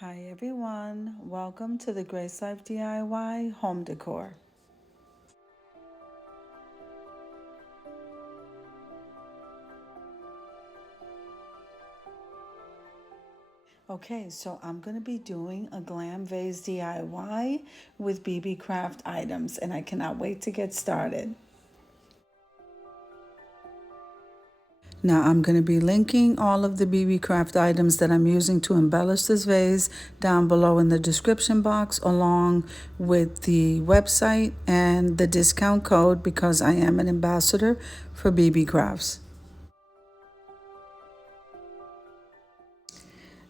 Hi everyone, welcome to the Grace Life DIY Home Decor. Okay, so I'm going to be doing a glam vase DIY with BeeBeecraft Items, and I cannot wait to get started. Now I'm going to be linking all of the BeeBeecraft items that I'm using to embellish this vase down below in the description box, along with the website and the discount code, because I am an ambassador for BeeBeecrafts.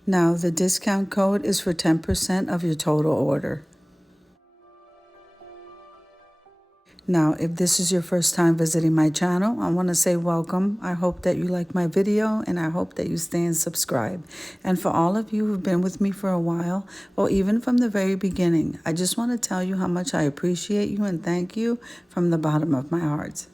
Now the discount code is for 10% of your total order. Now, if this is your first time visiting my channel, I want to say welcome. I hope that you like my video and I hope that you stay and subscribe. And for all of you who've been with me for a while, or even from the very beginning, I just want to tell you how much I appreciate you and thank you from the bottom of my heart.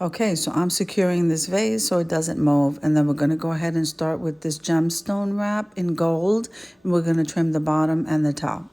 Okay, so I'm securing this vase so it doesn't move, and then we're going to go ahead and start with this gemstone wrap in gold, and we're going to trim the bottom and the top.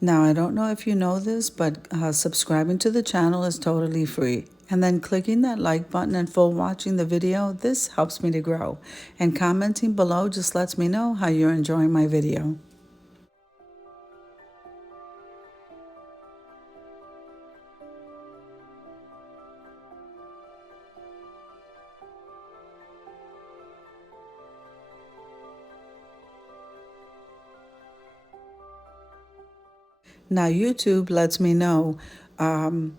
Now, I don't know if you know this, but subscribing to the channel is totally free. And then clicking that like button and full watching the video, this helps me to grow. And commenting below just lets me know how you're enjoying my video. Now, YouTube lets me know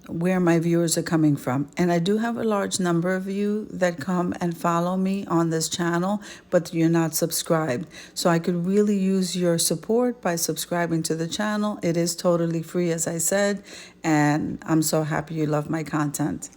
where my viewers are coming from. And I do have a large number of you that come and follow me on this channel, but you're not subscribed. So I could really use your support by subscribing to the channel. It is totally free, as I said, and I'm so happy you love my content.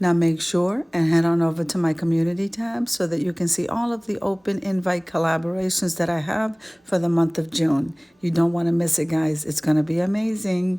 Now make sure and head on over to my community tab so that you can see all of the open invite collaborations that I have for the month of June. You don't want to miss it, guys. It's going to be amazing.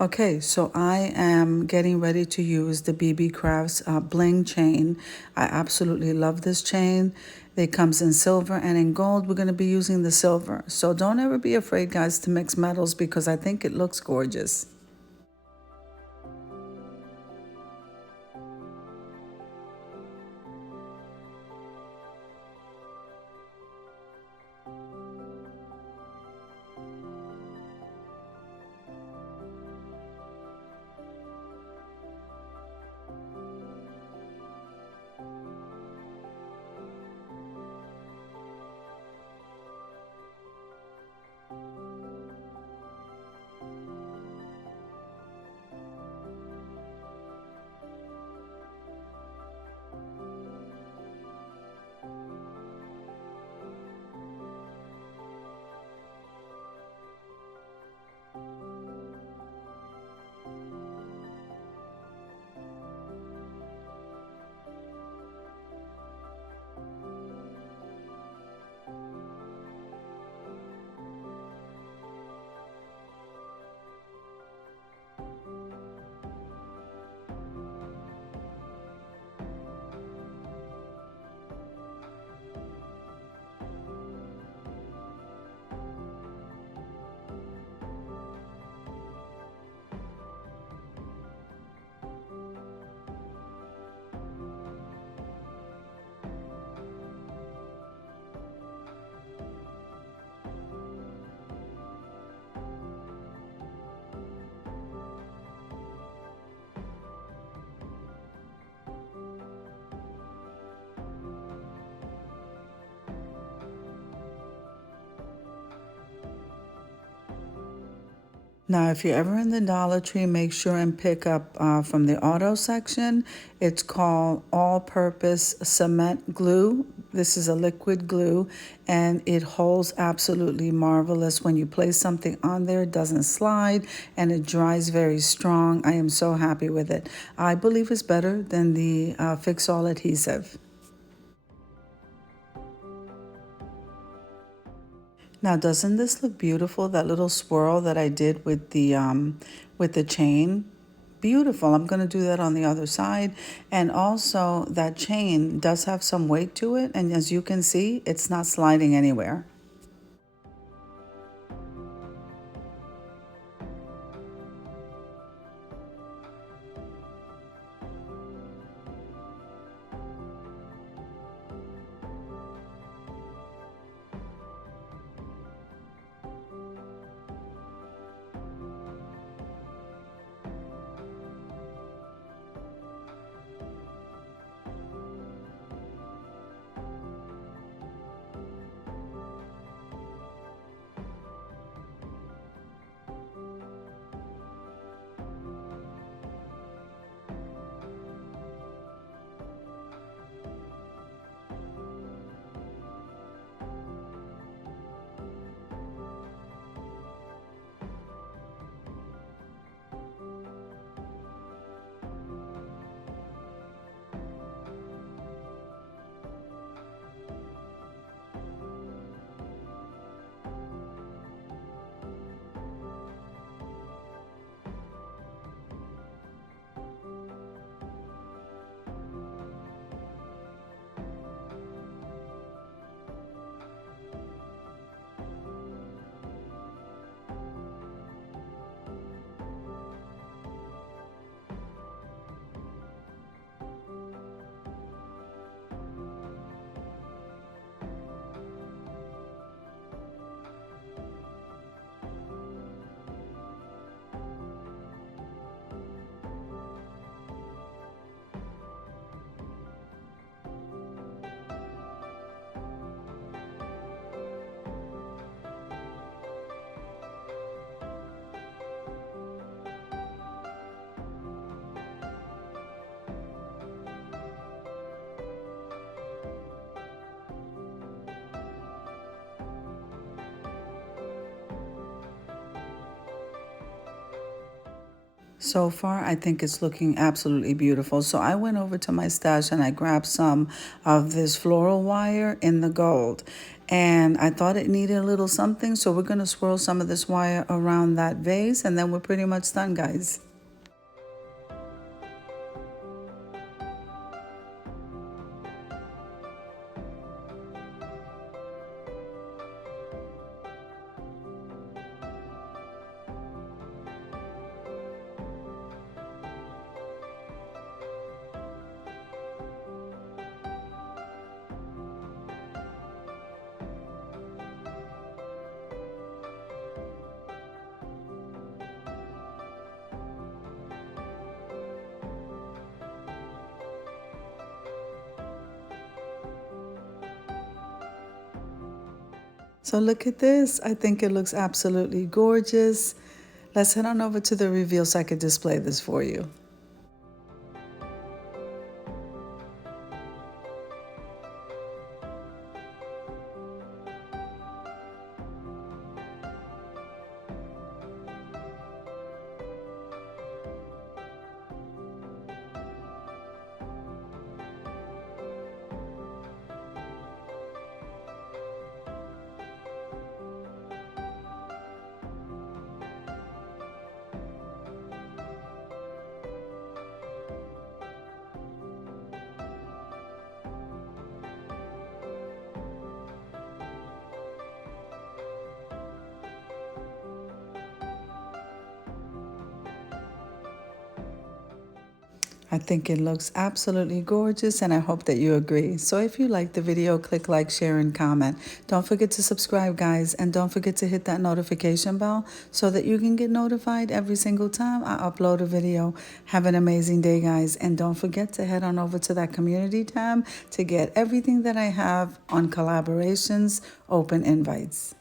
Okay, so I am getting ready to use the BB Crafts bling chain. I absolutely love this chain. It comes in silver and in gold. We're going to be using the silver. So don't ever be afraid, guys, to mix metals because I think it looks gorgeous. Now, if you're ever in the Dollar Tree, make sure and pick up from the auto section. It's called All Purpose Cement Glue. This is a liquid glue and it holds absolutely marvelous. When you place something on there, it doesn't slide and it dries very strong. I am so happy with it. I believe it's better than the Fix All adhesive. Now, doesn't this look beautiful? That little swirl that I did with the chain. Beautiful. I'm going to do that on the other side. And also that chain does have some weight to it. And as you can see, it's not sliding anywhere. So far, I think it's looking absolutely beautiful. So I went over to my stash and I grabbed some of this floral wire in the gold. And I thought it needed a little something, so we're going to swirl some of this wire around that vase, and then we're pretty much done, guys. So look at this. I think it looks absolutely gorgeous. Let's head on over to the reveal so I could display this for you. I think it looks absolutely gorgeous, and I hope that you agree. So if you like the video, click like, share, and comment. Don't forget to subscribe, guys, and don't forget to hit that notification bell so that you can get notified every single time I upload a video. Have an amazing day, guys, and don't forget to head on over to that community tab to get everything that I have on collaborations, open invites.